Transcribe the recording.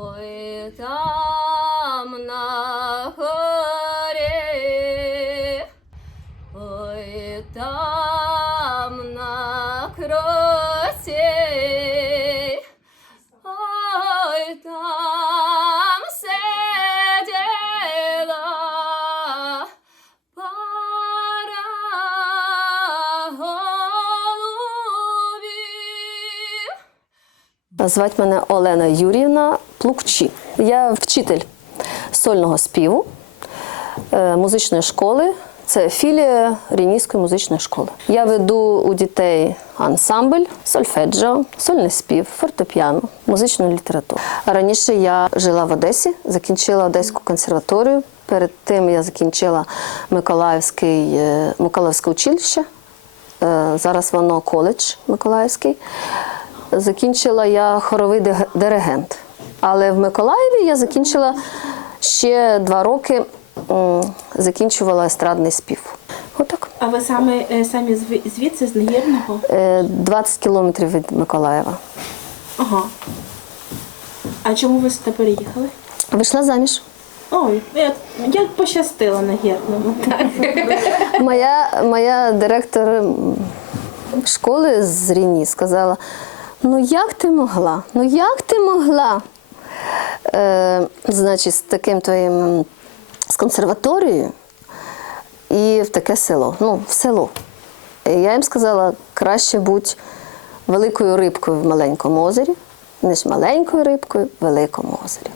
Ой, там на горі, ой, там на кроці, Звати мене Олена Юрівна Плукчі. Я вчитель сольного співу е, музичної школи. Це філія Рівнійської музичної школи. Я веду у дітей ансамбль, сольфеджіо, сольний спів, фортепіано, музичну літературу. Раніше я жила в Одесі, закінчила Одеську консерваторію. Перед тим я закінчила Миколаївський, е, Миколаївське училище. Е, Зараз воно коледж Миколаївський. Закінчила я хоровий диригент. Але в Миколаєві я закінчила ще два роки, закінчувала естрадний спів. Отак. А ви саме е, самі звідси з Негірного? Е, 20 кілометрів від Миколаєва. Ага. А чому ви сюди переїхали? Вийшла заміж. Ой, як, як пощастило на гірному. Моя, моя директор школи з Ріні сказала: ну як ти могла? Ну як ти могла? Е, значить, з таким твоїм з консерваторією і в таке село. Ну, в село. І я їм сказала, краще будь великою рибкою в маленькому озері, ніж маленькою рибкою в великому озері.